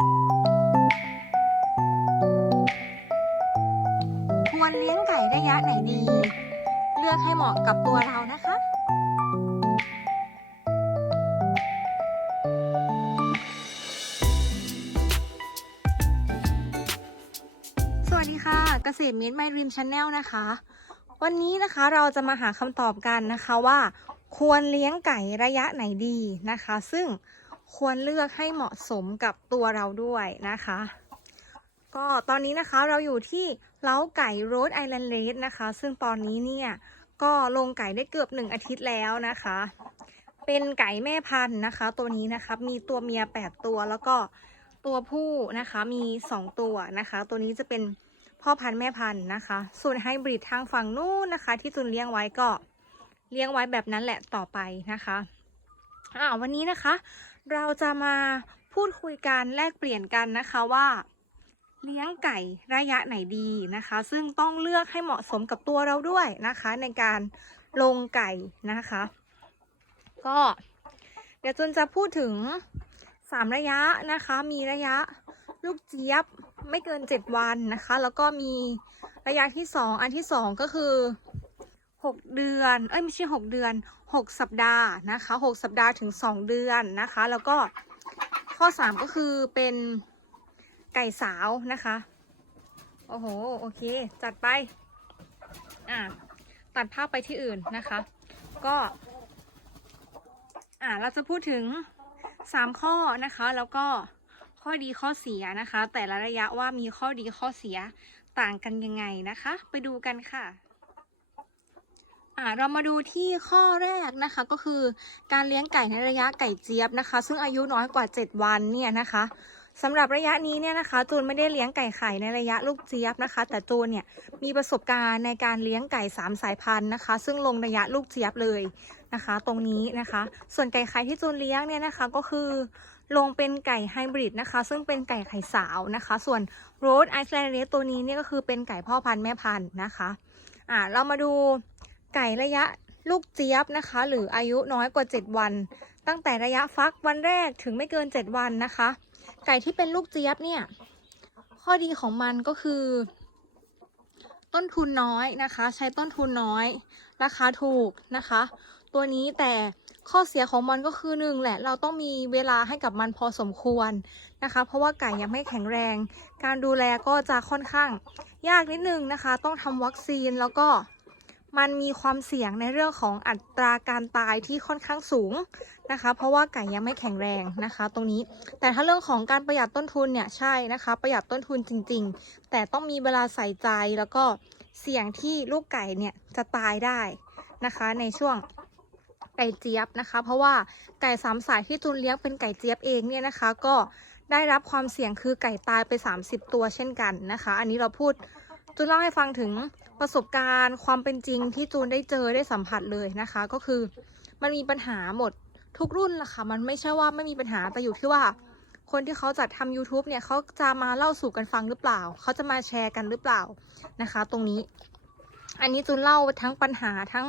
ควรเลี้ยงไก่ระยะไหนดี เลือกให้เหมาะกับตัวเรานะคะสวัสดีค่ะ เกษตรเมดไมริมชาแนลนะคะ วันนี้นะคะเราจะมาหาคำตอบกันนะคะว่า ควรเลี้ยงไก่ระยะไหนดีนะคะ ซึ่ง ควรเลือกให้เหมาะสมกับตัวเราด้วยนะคะ ก็ตอนนี้นะคะเราอยู่ที่เล้าไก่โรดไอแลนด์เลสนะคะ ซึ่งตอนนี้เนี่ยก็ลงไก่ได้เกือบหนึ่งอาทิตย์แล้วนะคะ เป็นไก่แม่พันธุ์นะคะ ตัวนี้นะคะมีตัวเมีย8ตัวแล้วก็ตัวผู้นะคะมี2ตัวนะคะ ตัวนี้จะเป็นพ่อพันธุ์แม่พันธุ์นะคะ ส่วนไฮบริดทางฝั่งนู้นนะคะ ที่จุนเลี้ยงไว้ก็เลี้ยงไว้แบบนั้นแหละต่อไปนะคะอ่าวันนี้นะคะ เราจะมาพูดคุยกันแลกเปลี่ยนกันนะคะว่า เลี้ยงไก่ระยะไหนดีนะคะ ซึ่งต้องเลือกให้เหมาะสมกับตัวเราด้วยนะคะ ในการลงไก่นะคะ ก็เดี๋ยวจุนจะพูดถึง 3 ระยะนะคะ มีระยะลูกเจี๊ยบไม่เกิน 7 วันนะคะ แล้วก็มีระยะที่ 2 อันที่ 2 ก็คือ 6 เดือน เอ้ยไม่ใช่ 6 เดือน 6 สัปดาห์นะคะ 6 สัปดาห์ถึง 2 เดือนนะคะ แล้วก็ข้อ 3 ก็คือเป็นไก่สาวนะคะ โอ้โห โอเค จัดไป อะตัดภาพไปที่อื่นนะคะ ก็ อะเราจะพูดถึง 3 ข้อนะคะ แล้วก็ข้อดีข้อเสียนะคะ แต่ละระยะว่ามีข้อดีข้อเสียต่างกันยังไงนะคะ ไปดูกันค่ะ เรามาดูที่ข้อแรกนะคะก็คือการเลี้ยงไก่ในระยะไก่เจี๊ยบนะคะ ซึ่งอายุน้อยกว่า 7 วันเนี่ยนะคะสำหรับระยะนี้เนี่ยนะคะ จูนไม่ได้เลี้ยงไก่ไข่ในระยะลูกเจี๊ยบนะคะ แต่จูนเนี่ยมีประสบการณ์ในการเลี้ยงไก่3สายพันธุ์นะคะ ซึ่งลงระยะลูกเจี๊ยบเลยนะคะ ตรงนี้นะคะ ส่วนไก่ไข่ที่จูนเลี้ยงเนี่ยนะคะก็คือลงเป็นไก่ไฮบริดนะคะ ซึ่งเป็นไก่ไข่สาวนะคะ ส่วนโรดไอซ์แลนด์เรตัวนี้เนี่ยก็คือเป็นไก่พ่อพันธุ์แม่พันธุ์นะคะอ่าเรามาดู ไก่ระยะลูกเจี๊ยบนะคะ หรืออายุน้อยกว่า 7 วัน ตั้งแต่ระยะฟักวันแรกถึงไม่เกิน 7 วันนะคะ ไก่ที่เป็นลูกเจี๊ยบเนี่ย ข้อดีของมันก็คือ ต้นทุนน้อยนะคะ ใช้ต้นทุนน้อย ราคาถูกนะคะ ตัวนี้แต่ข้อเสียของมันก็คือหนึ่งแหละ เราต้องมีเวลาให้กับมันพอสมควรนะคะ เพราะว่าไก่ยังไม่แข็งแรง การดูแลก็จะค่อนข้างยากนิดนึงนะคะ ต้องทำวัคซีนแล้วก็ มันมีความเสี่ยงในเรื่องของอัตราการตายที่ค่อนข้างสูงนะคะ เพราะว่าไก่ยังไม่แข็งแรงนะคะ ตรงนี้ แต่ถ้าเรื่องของการประหยัดต้นทุนเนี่ยใช่นะคะ ประหยัดต้นทุนจริง ๆ แต่ต้องมีเวลาใส่ใจแล้วก็เสี่ยงที่ลูกไก่เนี่ยจะตายได้นะคะ ในช่วงไก่เจี๊ยบนะคะ เพราะว่าไก่สามสายที่จูนเลี้ยงเป็นไก่เจี๊ยบเองเนี่ยนะคะ ก็ได้รับความเสี่ยงคือไก่ตายไป 30 ตัวเช่นกันนะคะ อันนี้เราพูด จูนเล่าให้ฟังถึงประสบการณ์ความเป็นจริงที่จูนได้เจอได้สัมผัสเลยนะคะ ก็คือมันมีปัญหาหมดทุกรุ่นละค่ะ มันไม่ใช่ว่าไม่มีปัญหาแต่อยู่ที่ว่า คนที่เขาจัดทำ YouTube เนี่ยเขาจะมาเล่าสู่กันฟังหรือเปล่า เขาจะมาแชร์กันหรือเปล่านะคะ ตรงนี้ อันนี้จูนเล่าทั้งปัญหาทั้ง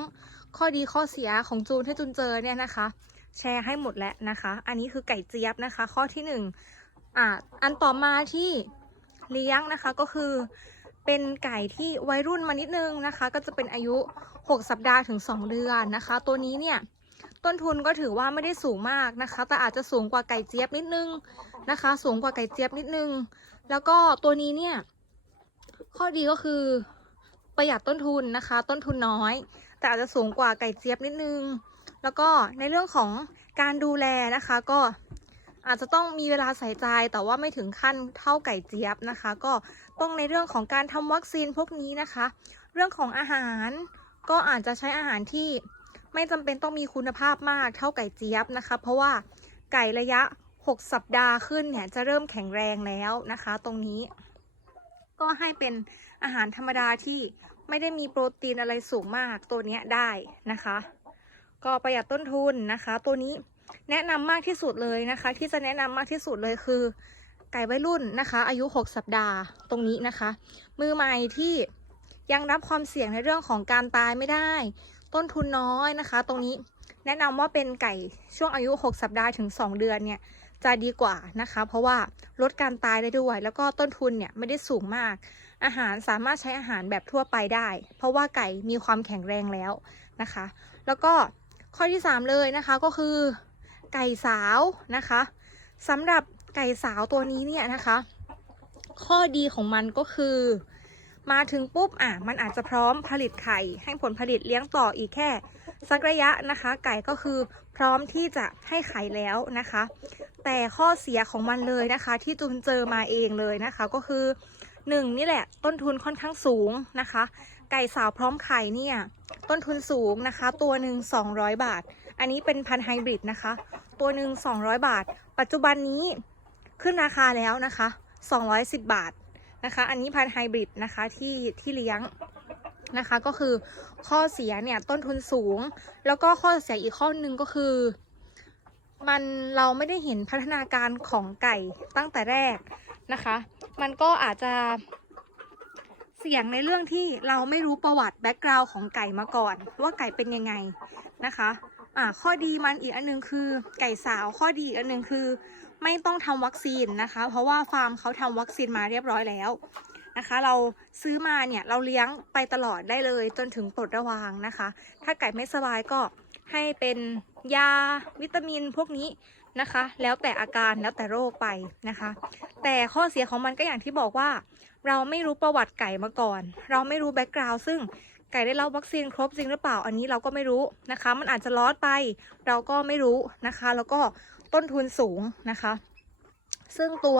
ข้อดีข้อเสียของจูนที่จูนเจอเนี่ยนะคะ แชร์ให้หมดแล้วนะคะ อันนี้คือไก่เจี๊ยบนะคะ ข้อที่หนึ่งอ่าอันต่อมาที่เลี้ยงนะคะก็คือ เป็นไก่ที่วัยรุ่นมานิดนึงนะคะ ก็จะเป็นอายุ 6 สัปดาห์ถึง 2 เดือนนะคะ ตัวนี้เนี่ยต้นทุนก็ถือว่าไม่ได้สูงมากนะคะ แต่อาจจะสูงกว่าไก่เจี๊ยบนิดนึงนะคะ สูงกว่าไก่เจี๊ยบนิดนึง แล้วก็ตัวนี้เนี่ยข้อดีก็คือประหยัดต้นทุนนะคะ ต้นทุนน้อย แต่อาจจะสูงกว่าไก่เจี๊ยบนิดนึง แล้วก็ในเรื่องของการดูแลนะคะ ก็ อาจจะต้องมีเวลาใส่ใจแต่ว่าไม่ถึงขั้นเท่าไก่เจี๊ยบนะคะ ก็ต้องในเรื่องของการทำวัคซีนพวกนี้นะคะ เรื่องของอาหารก็อาจจะใช้อาหารที่ไม่จำเป็นต้องมีคุณภาพมากเท่าไก่เจี๊ยบนะคะ เพราะว่าไก่ระยะ 6 สัปดาห์ขึ้นเนี่ยจะเริ่มแข็งแรงแล้วนะคะ ตรงนี้ ก็ให้เป็นอาหารธรรมดาที่ไม่ได้มีโปรตีนอะไรสูงมากตัวเนี้ยได้นะคะ ก็ประหยัดต้นทุนนะคะ ตัวนี้ แนะนำมากที่สุดเลยนะคะ ที่จะแนะนำมากที่สุดเลยคือ ไก่วัยรุ่นนะคะ อายุ 6 สัปดาห์ตรงนี้นะคะ มือใหม่ที่ยังรับความเสี่ยงในเรื่องของการตายไม่ได้ ต้นทุนน้อยนะคะ ตรงนี้แนะนำว่าเป็นไก่ช่วงอายุ 6 สัปดาห์ถึง 2 เดือนเนี่ยจะดีกว่านะคะ เพราะว่าลดการตายได้ด้วย แล้วก็ต้นทุนเนี่ยไม่ได้สูงมาก อาหารสามารถใช้อาหารแบบทั่วไปได้ เพราะว่าไก่มีความแข็งแรงแล้วนะคะ แล้วก็ข้อที่ 3 เลยนะคะก็คือ ไก่สาวนะคะสำหรับไก่สาวตัวนี้เนี่ยนะคะ ข้อดีของมันก็คือ มาถึงปุ๊บอะมันอาจจะพร้อมผลิตไข่ ให้ผลผลิตเลี้ยงต่ออีกแค่สักระยะนะคะ ไก่ก็คือพร้อมที่จะให้ไข่แล้วนะคะ แต่ข้อเสียของมันเลยนะคะ ที่จุนเจอมาเองเลยนะคะ ก็คือหนึ่งนี่แหละต้นทุนค่อนข้างสูงนะคะ ไก่สาวพร้อมไข่เนี่ย ต้นทุนสูงนะคะ ตัวหนึ่ง200 บาท อันนี้เป็นพันไฮบริดนะคะ ตัวหนึ่ง200 บาท ปัจจุบันนี้ขึ้นราคาแล้วนะคะ 210 บาทนะคะ อันนี้พันไฮบริดนะคะที่ที่เลี้ยงนะคะก็คือข้อเสียเนี่ยต้นทุนสูง แล้วก็ข้อเสียอีกข้อหนึ่งก็คือ มันเราไม่ได้เห็นพัฒนาการของไก่ตั้งแต่แรกนะคะ มันก็อาจจะ เสี่ยงในเรื่องที่เราไม่รู้ประวัติแบ็กกราวน์ของไก่มาก่อน ว่าไก่เป็นยังไงนะคะอ่าข้อดีมันอีกอันหนึงคือไก่สาวข้อดีอีกอันหนึงคือ ไม่ต้องทำวัคซีนนะคะ เพราะว่าฟาร์มเขาทำวัคซีนมาเรียบร้อยแล้วนะคะ เราซื้อมาเนี่ยเราเลี้ยงไปตลอดได้เลยจนถึงปลดระวางนะคะ ถ้าไก่ไม่สบายก็ให้เป็นยาวิตามินพวกนี้ นะคะ แล้วแต่อาการแล้วแต่โรคไปนะคะ แต่ข้อเสียของมันก็อย่างที่บอกว่า เราไม่รู้ประวัติไก่มาก่อน เราไม่รู้แบ็กกราวด์ซึ่งไก่ได้รับวัคซีนครบจริงหรือเปล่าอันนี้เราก็ไม่รู้นะคะ มันอาจจะลอดไป เราก็ไม่รู้นะคะ แล้วก็ต้นทุนสูงนะคะ ซึ่งตัว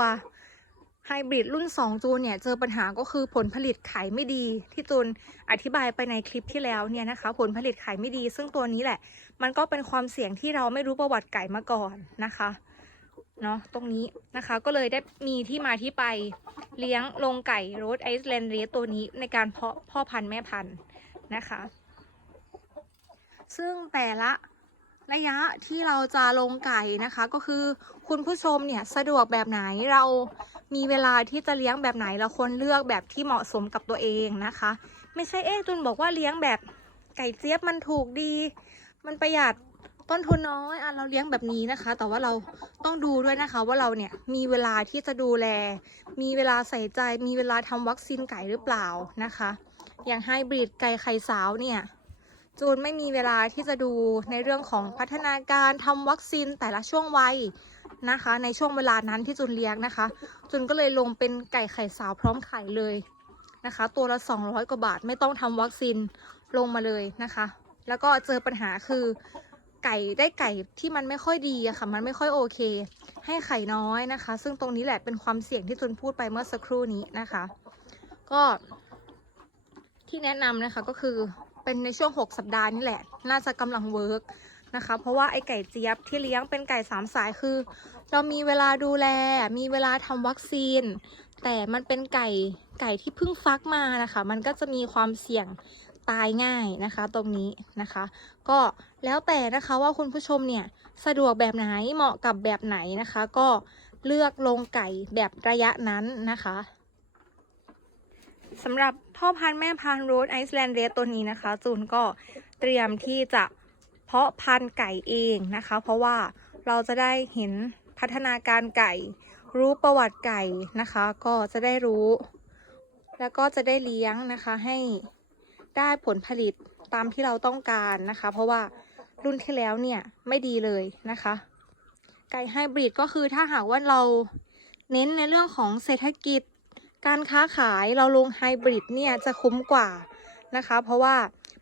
ไฮบริดรุ่น 2 จูนเนี่ย เจอปัญหาก็คือผลผลิตไข่ไม่ดี ที่จูนอธิบายไปในคลิปที่แล้วเนี่ยนะคะ ผลผลิตไข่ไม่ดี ซึ่งตัวนี้แหละ มันก็เป็นความเสี่ยงที่เราไม่รู้ประวัติไก่มาก่อนนะคะเนาะตรงนี้นะคะก็เลยได้มีที่มาที่ไปเลี้ยงลงไก่โรดไอซ์แลนด์เรสตัวนี้ในการเพาะพ่อพันธุ์แม่พันธุ์นะคะ ซึ่งแต่ละระยะที่เราจะลงไก่นะคะก็คือคุณผู้ชมเนี่ยสะดวกแบบไหนเรามีเวลาที่จะเลี้ยงแบบไหนเราควรเลือกแบบที่เหมาะสมกับตัวเองนะคะ ไม่ใช่เอ๊ะจุนบอกว่าเลี้ยงแบบไก่เจี๊ยบมันถูกดี มันประหยัดต้นทุนน้อยอะเราเลี้ยงแบบนี้นะคะ แต่ว่าเราต้องดูด้วยนะคะ ว่าเราเนี่ยมีเวลาที่จะดูแล มีเวลาใส่ใจ มีเวลาทำวัคซีนไก่หรือเปล่านะคะ อย่างไฮบริดไก่ไข่สาวเนี่ยจูนไม่มีเวลาที่จะดูในเรื่องของพัฒนาการทำวัคซีนแต่ละช่วงวัยนะคะ ในช่วงเวลานั้นที่จูนเลี้ยงนะคะจูนก็เลยลงเป็นไก่ไข่สาวพร้อมไข่เลยนะคะ ตัวละ 200 กว่าบาทไม่ต้องทำวัคซีนลงมาเลยนะคะ แล้วก็เจอปัญหาคือไก่ได้ไก่ที่มันไม่ค่อยดีอะค่ะ มันไม่ค่อยโอเค ให้ไข่น้อยนะคะ ซึ่งตรงนี้แหละเป็นความเสี่ยงที่จุนพูดไปเมื่อสักครู่นี้นะคะ ก็ที่แนะนำนะคะก็คือเป็นในช่วง 6 สัปดาห์นี่แหละ น่าจะกำลังเวิร์กนะคะ เพราะว่าไอไก่เจี๊ยบที่เลี้ยงเป็นไก่สามสายคือ เรามีเวลาดูแล มีเวลาทำวัคซีน แต่มันเป็นไก่ไก่ที่เพิ่งฟักมานะคะ มันก็จะมีความเสี่ยง ตายง่ายนะคะตรงนี้นะคะ ก็แล้วแต่นะคะว่าคุณผู้ชมเนี่ยสะดวกแบบไหนเหมาะกับแบบไหนนะคะ ก็เลือกลงไก่แบบระยะนั้นนะคะสำหรับพ่อพันธุ์แม่พันธุ์โรดไอซ์แลนด์เรสตัวนี้นะคะ จูนก็เตรียมที่จะเพาะพันธุ์ไก่เองนะคะ เพราะว่าเราจะได้เห็นพัฒนาการไก่ รู้ประวัติไก่นะคะ ก็จะได้รู้ แล้วก็จะได้เลี้ยงนะคะให้ ได้ผลผลิตตามที่เราต้องการนะคะ เพราะว่ารุ่นที่แล้วเนี่ยไม่ดีเลยนะคะ ไก่ไฮบริดก็คือถ้าหากว่าเราเน้นในเรื่องของเศรษฐกิจ การค้าขายเราลงไฮบริดเนี่ยจะคุ้มกว่านะคะ เพราะว่า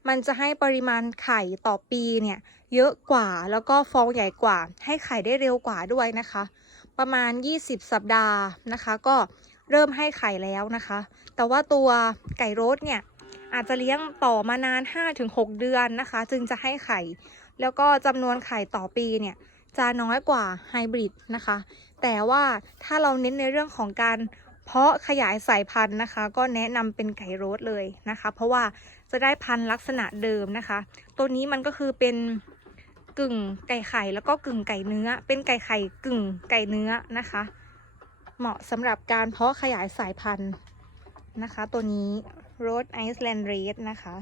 มันจะให้ปริมาณไข่ต่อปีเนี่ยเยอะกว่าแล้วก็ฟองใหญ่กว่า ให้ไข่ได้เร็วกว่าด้วยนะคะ ประมาณ 20 สัปดาห์นะคะ ก็เริ่มให้ไข่แล้วนะคะ แต่ว่าตัวไก่โรสเนี่ย อาจจะเลี้ยงต่อมานาน 5-6 เดือนนะคะ จึงจะให้ไข่ แล้วก็จำนวนไข่ต่อปีเนี่ยจะน้อยกว่าไฮบริดนะคะ แต่ว่าถ้าเราเน้นในเรื่องของการเพาะขยายสายพันธุ์นะคะ ก็แนะนำเป็นไก่โรสเลยนะคะ เพราะว่าจะได้พันธุ์ลักษณะเดิมนะคะ ตัวนี้มันก็คือเป็นกึ่งไก่ไข่แล้วก็กึ่งไก่เนื้อ เป็นไก่ไข่กึ่งไก่เนื้อนะคะ เหมาะสำหรับการเพาะขยายสายพันธุ์นะคะ ตัวนี้ Rhode Island Red นะคะ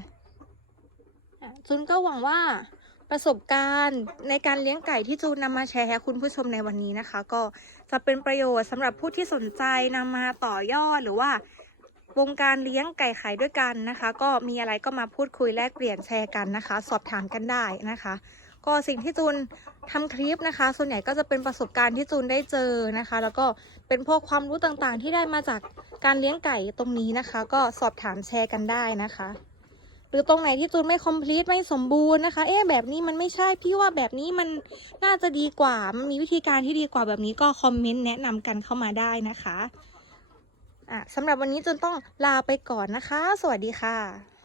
จุนก็หวังว่าประสบการณ์ในการเลี้ยงไก่ที่จูนนำมาแชร์ให้คุณผู้ชมในวันนี้นะคะ ก็จะเป็นประโยชน์สำหรับผู้ที่สนใจนำมาต่อยอดหรือว่าวงการเลี้ยงไก่ไข่ด้วยกันนะคะ ก็มีอะไรก็มาพูดคุยแลกเปลี่ยนแชร์กันนะคะ สอบถามกันได้นะคะ ก็สิ่งที่จูนทำคลิปนะคะ ส่วนใหญ่ก็จะเป็นประสบการณ์ที่จูนได้เจอนะคะ แล้วก็เป็นพวกความรู้ต่างๆ ที่ได้มาจาก การเลี้ยงไก่ตรงนี้นะคะ ก็สอบถามแชร์กันได้นะคะ หรือตรงไหนที่จูนไม่คอมพลีทไม่สมบูรณ์นะคะ เอ๊ะแบบนี้มันไม่ใช่พี่ว่าแบบนี้มันน่าจะดีกว่ามันมีวิธีการที่ดีกว่าแบบนี้ก็คอมเมนต์แนะนำกันเข้ามาได้นะคะอะสำหรับวันนี้จูนต้องลาไปก่อนนะคะ สวัสดีค่ะ